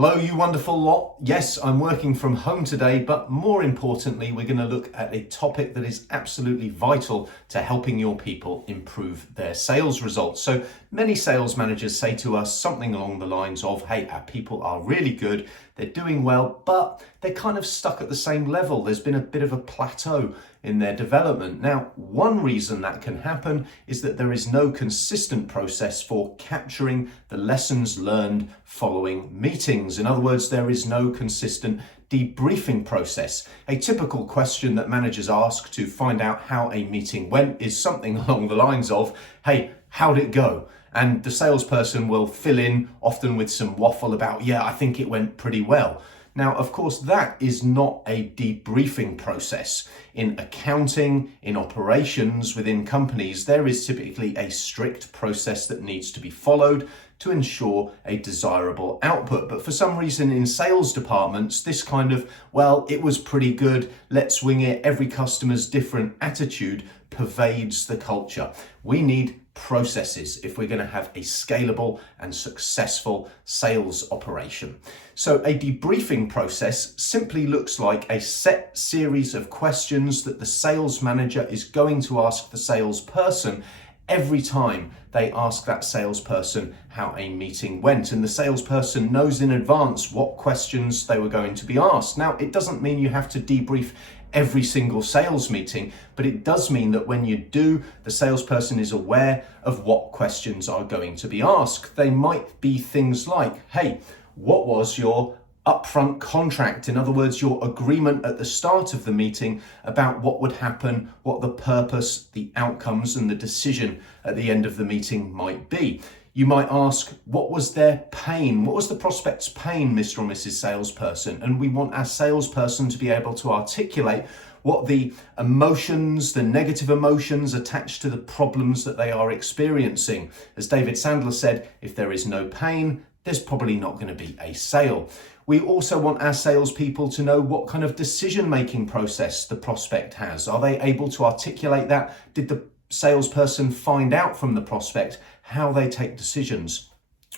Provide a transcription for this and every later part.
Hello, you wonderful lot. Yes, I'm working from home today, but more importantly, we're going to look at a topic that is absolutely vital to helping your people improve their sales results. So many sales managers say to us something along the lines of, hey, our people are really good, they're doing well, but they're kind of stuck at the same level. There's been a bit of a plateau in their development. Now, one reason that can happen is that there is no consistent process for capturing the lessons learned following meetings. In other words, there is no consistent debriefing process. A typical question that managers ask to find out how a meeting went is something along the lines of, hey, how'd it go? And the salesperson will fill in, often with some waffle about, yeah, I think it went pretty well. Now, of course, that is not a debriefing process. In accounting, in operations, within companies, there is typically a strict process that needs to be followed to ensure a desirable output. But for some reason in sales departments, this kind of, well, it was pretty good, let's wing it, every customer's different attitude pervades the culture. We need processes if we're going to have a scalable and successful sales operation. So a debriefing process simply looks like a set series of questions that the sales manager is going to ask the salesperson every time they ask that salesperson how a meeting went. And the salesperson knows in advance what questions they were going to be asked. Now, it doesn't mean you have to debrief every single sales meeting, but it does mean that when you do, the salesperson is aware of what questions are going to be asked. They might be things like, hey, what was your upfront contract? In other words, your agreement at the start of the meeting about what would happen, what the purpose, the outcomes, and the decision at the end of the meeting might be. You might ask, what was their pain? What was the prospect's pain, Mr. or Mrs. Salesperson? And we want our salesperson to be able to articulate what the emotions, the negative emotions attached to the problems that they are experiencing. As David Sandler said, if there is no pain, there's probably not going to be a sale. We also want our salespeople to know what kind of decision-making process the prospect has. Are they able to articulate that? Did the salesperson find out from the prospect how they take decisions?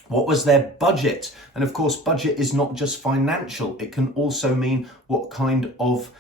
What was their budget? And of course, budget is not just financial. It can also mean what kind of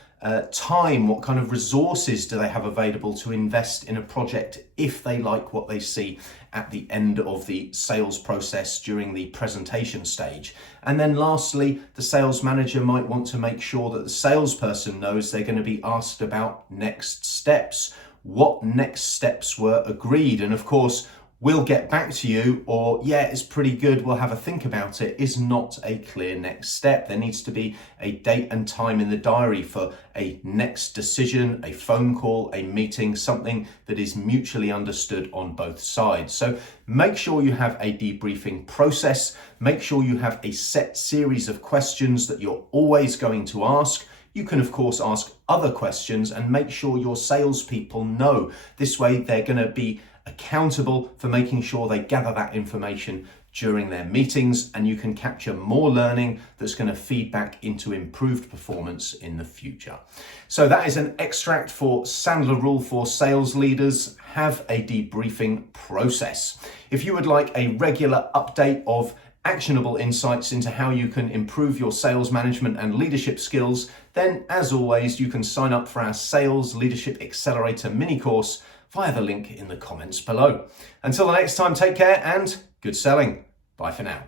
time, what kind of resources do they have available to invest in a project if they like what they see at the end of the sales process during the presentation stage. And then lastly, the sales manager might want to make sure that the salesperson knows they're going to be asked about next steps. What next steps were agreed? And of course, we'll get back to you, or yeah, it's pretty good, we'll have a think about it, is not a clear next step. There needs to be a date and time in the diary for a next decision, a phone call, a meeting, something that is mutually understood on both sides. So make sure you have a debriefing process. Make sure you have a set series of questions that you're always going to ask. You can, of course, ask other questions and make sure your salespeople know. This way, they're going to be accountable for making sure they gather that information during their meetings, and you can capture more learning that's going to feed back into improved performance in the future. So that is an extract for Sandler Rule for sales leaders. Have a debriefing process. If you would like a regular update of actionable insights into how you can improve your sales management and leadership skills, then as always, you can sign up for our Sales Leadership Accelerator mini course via the link in the comments below. Until the next time, take care and good selling. Bye for now.